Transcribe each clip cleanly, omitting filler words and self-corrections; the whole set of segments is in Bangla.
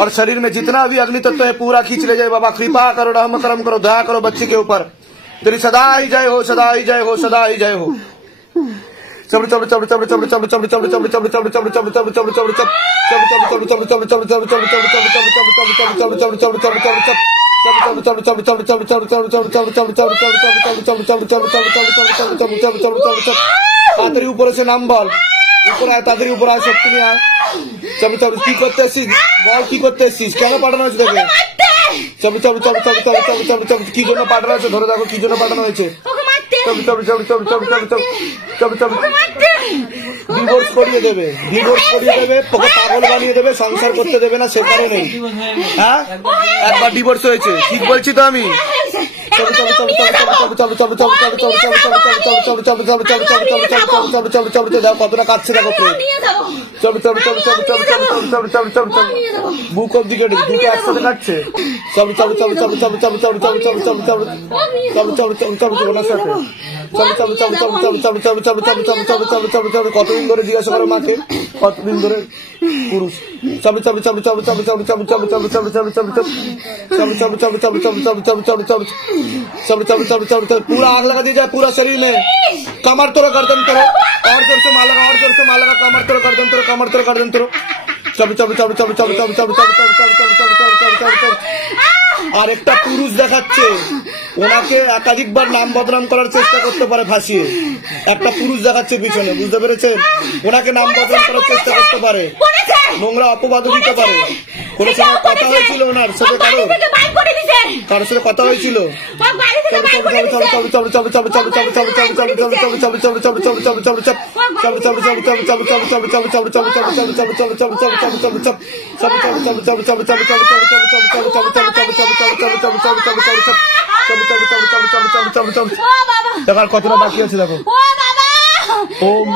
और शरीर में जितना भी अग्नि तत्व है पूरा खींच ले जाए बाबा। कृपा करो, रहम करम करो, दया करो बच्चे के ऊपर। तेरी सदा ही जय हो, सदा ही जय हो, सदा ही जय हो। তাড়াতাড়ি উপরে সে নাম বল, উপরে আয়, তাড়াতাড়ি উপরে আয়, সত্যি নিয়ে আয়। চাবি চাবি কি করতে এসছিস বল, কি করতে এসছিস, কেন পাঠানো হয়েছে তোকে? চাবি চাবি চাবি চাবি চাবি চাবি চাবি চাবি কি জন্য পাঠানো হয়েছে ধরে দেখো, কি জন্য পাঠানো হয়েছে? চাবি চাবি চাবি চাবি চাবি চাবি চাবি চাবি চাবি ডিভোর্স করিয়ে দেবে, ডিভোর্স করিয়ে দেবে, তোকে পাগল বানিয়ে দেবে, সংসার করতে দেবে না, সে কারণে। হ্যাঁ, একবার ডিভোর্স হয়েছে, ঠিক বলছি তো আমি? কতটা কাটছে দেখো, বুক অব দিকে দুটো একসাথে কাটছে। কতদিন ধরে জিজ্ঞাসা করো মাকে, কতদিন ধরে পুরুষ? চাবি চাবি চাবি চাবি চাবি চাবি চাবি চাবি চাবি চাবি চাবি চাবি चाबी चाबी चाबी चाबी चाबी चाबी चाबी चाबी चाबी चाबी चाबी चाबी चाबी पूरा आग लगा दी जाए पूरा शरीर में। कमर तोड़ो, गर्दन तोड़ो, और जोर से मार लगा, और जोर से मार लगा, कमर तोड़ो, गर्दन तोड़ो, कमर तोड़ो, गर्दन तोड़ो। चाबी चाबी चाबी चाबी चाबी चाबी चाबी चाबी चाबी चाबी चाबी चाबी चाबी चाबी चाबी। আর একটা পুরুষ দেখাচ্ছে, ওনাকে একাধিকবার নাম বদনাম করার চেষ্টা করতে পারে ফাঁসিয়ে। একটা পুরুষ দেখাচ্ছে পিছনে, বুঝতে পেরেছেন? ওনাকে নাম বদনাম করার চেষ্টা করতে পারে, নোংরা অপবাদও দিতে পারে। কোন সময় কথা হয়েছিল ওনার সাথে, কারোর সাথে কথা হয়েছিল? দেখার কতটা বাকি আছে দেখো। ওম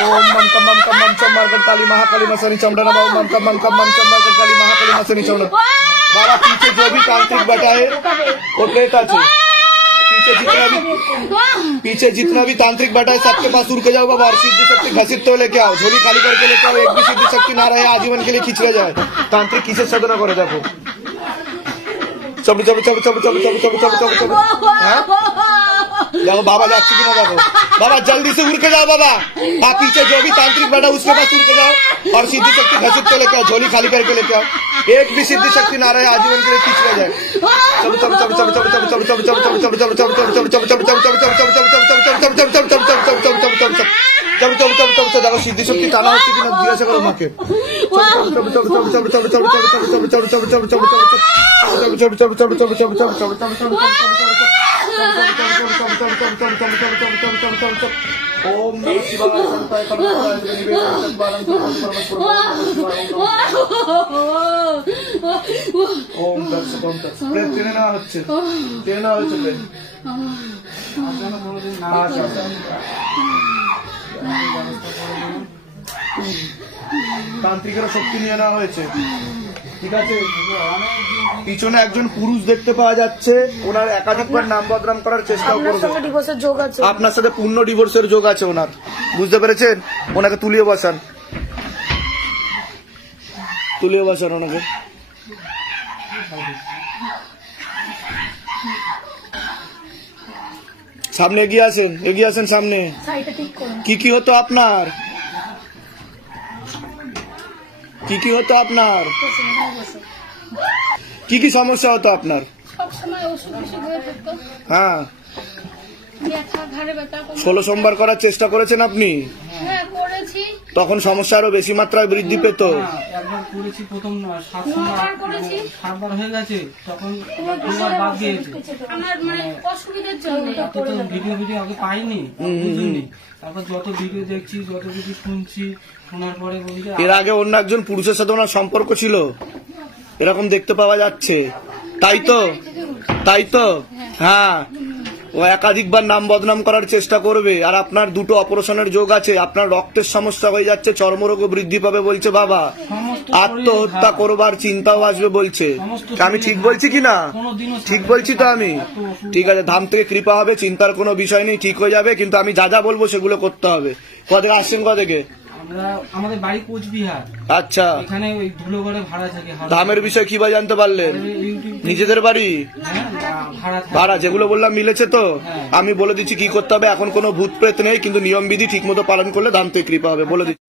ओम मम कम मम कम मम चम मारकर काली महाकाली मसनी चमड़ा ना मम कम मम चम मारकर काली महाकाली मसनी चमड़ा। बाबा पीछे जो भी तांत्रिक बैठा है वो प्रेत है। पीछे जितना भी तांत्रिक बैठा है सबके पास उड़ के जाओ बाबा, और सिद्धि शक्ति घसीट तो लेके आओ, झोली खाली करके लेके आओ। एक भी सिद्धि शक्ति ना रहे, आजीवन के लिए खींच ले जाए। तांत्रिक किसे साधना करे देखो। चबड़ी चबड़ी चबड़ी चबड़ी चबड़ी चबड़ी चबड़ी चबड़ी चबड़ी देखो बाबा जाती कि ना देखो। बाबा जल्दी से उड़ के जाओ बाबा। आप पीछे जो भी तांत्रिक बैठा उसके पास उड़ के जाओ, और सिद्धि शक्ति घसीट के लेके आओ, झोली खाली करके लेके आओ। एक भी सिद्धि शक्ति ना रहे, आजीवन के लिए खींच ले जाए। देखो सिद्धि शक्ति टाना হচ্ছে কিনা জিজ্ঞাসা করো মাকে। ओम नमः शिवाय संताय ओम दर्श ओम दर्श प्रेम टेने ना হচ্ছে, টেনে না হচ্ছে প্রেম। তান্ত্রিকের শক্তি নিয়ে নেওয়া হয়েছে, ঠিক আছে? পিছনে একজন পুরুষ দেখতে পাওয়া যাচ্ছে, ওনার একাধিকবার নাম বদনাম করার চেষ্টা করবে। আপনার সাথে পূর্ণ ডিভোর্সের যোগ আছে ওনার, বুঝতে পেরেছেন? ওনাকে তুলিয়ে বসান, তুলিয়ে বসান ওনাকে। সামনে এগিয়ে আসেন, এগিয়ে আসেন সামনে। কি কি হতো আপনার, কি কি হতো আপনার, কি কি সমস্যা হতো আপনার? হ্যাঁ, 16 সোমবার করার চেষ্টা করেছেন আপনি? তখন সমস্যা আরো বেশি মাত্রায় বৃদ্ধি পেত। একবার করেছি, প্রথম 7 সোমবার 7বার হয়ে গেছে, তখন বাদ দিয়েছে। আমার মানে অসুবিধার জন্য তো ভিডিও আগে পাইনি, বুঝিনি। তারপর যত ভিডিও দেখছি, যত কিছু শুনছি, শোনার পরে বলছি এর আগে অন্য একজন পুরুষের সাথে ওনার সম্পর্ক ছিল, এরকম দেখতে পাওয়া যাচ্ছে, তাই তো? তাই তো? হ্যাঁ, ও একাধিকবার নাম বদনাম করার চেষ্টা করবে। আর আপনার 2টো অপারেশনের যোগ আছে, আপনার রক্তের সমস্যা হয়ে যাচ্ছে, চর্মরোগও বৃদ্ধি পাবে বলছে বাবা, আত্মহত্যা করবার চিন্তাও আসবে বলছে। আমি ঠিক বলছি কিনা? ঠিক বলছি তো আমি? ঠিক আছে, ধাম থেকে কৃপা হবে, চিন্তার কোনো বিষয় নেই, ঠিক হয়ে যাবে। কিন্তু আমি যা যা বলবো সেগুলো করতে হবে। কদিকে আসছেন, কদিকে? আমরা আমাদের বাড়ি কোচবিহার, আচ্ছা, এখানে ওই ধুলোগড়ে ভাড়া থাকে। ধামের বিষয় কিভাবে জানতে পারলেন? ইউটিউব নিজেদের বাড়ি হ্যাঁ, ভাড়া থাকে। ভাড়া যেগুলো বললাম মিলেছে তো? হ্যাঁ। আমি বলে দিচ্ছি কি করতে হবে। এখন কোনো ভূত প্রেত নেই, কিন্তু নিয়ম বিধি ঠিক মতো পালন করলে ধাম থেকে কৃপা হবে, বলে দিচ্ছি।